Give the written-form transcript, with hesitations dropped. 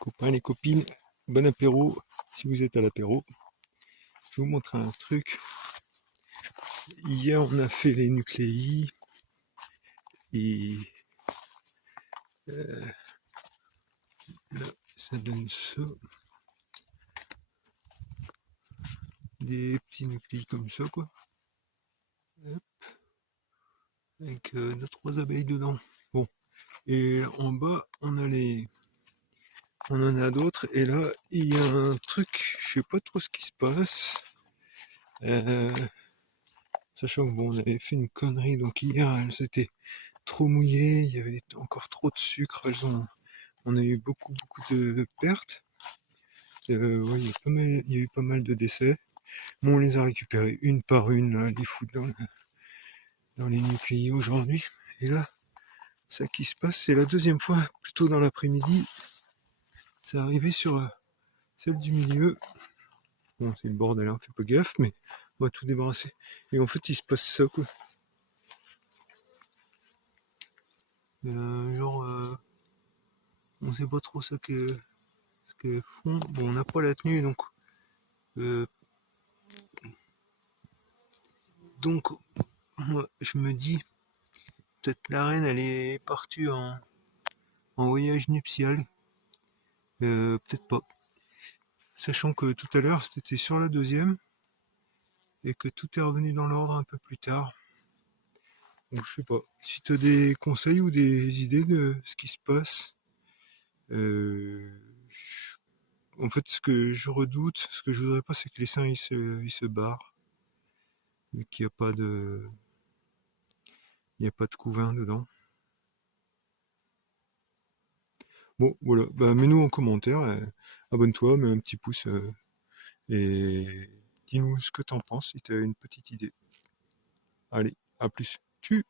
copains, les copines, bon apéro si vous êtes à l'apéro. Je vais vous montrer un truc. Hier on a fait les nucléi et là ça donne ça. Des petits nucléi comme ça quoi. Hop. Avec 2-3 abeilles dedans. Bon. Et en bas on a on en a d'autres et là il y a un truc, je sais pas trop ce qui se passe. Sachant que bon, on avait fait une connerie, donc hier elles étaient trop mouillées, il y avait encore trop de sucre, on a eu beaucoup de pertes. Ouais, il y a eu pas mal de décès. Bon, on les a récupérés une par une, là, les foutre dans les nucléi aujourd'hui. Et là, ça qui se passe, c'est la deuxième fois, plutôt dans l'après-midi, c'est arrivé sur celle du milieu. Bon, c'est le bordel, hein, fait pas gaffe, mais on va tout débarrasser. Et en fait, il se passe ça, quoi. On sait pas trop ce que font. Bon, on n'a pas la tenue, donc moi, je me dis, peut-être la reine, elle est partie en voyage nuptial. Peut-être pas. Sachant que tout à l'heure, c'était sur la deuxième, et que tout est revenu dans l'ordre un peu plus tard. Donc je sais pas. Si tu as des conseils ou des idées de ce qui se passe, en fait, ce que je redoute, ce que je voudrais pas, c'est que les seins ils se barrent, et qu'il n'y a pas de couvain dedans. Bon, voilà, bah, mets-nous en commentaire, abonne-toi, mets un petit pouce, et dis-nous ce que t'en penses, si tu as une petite idée. Allez, à plus. Tchuss.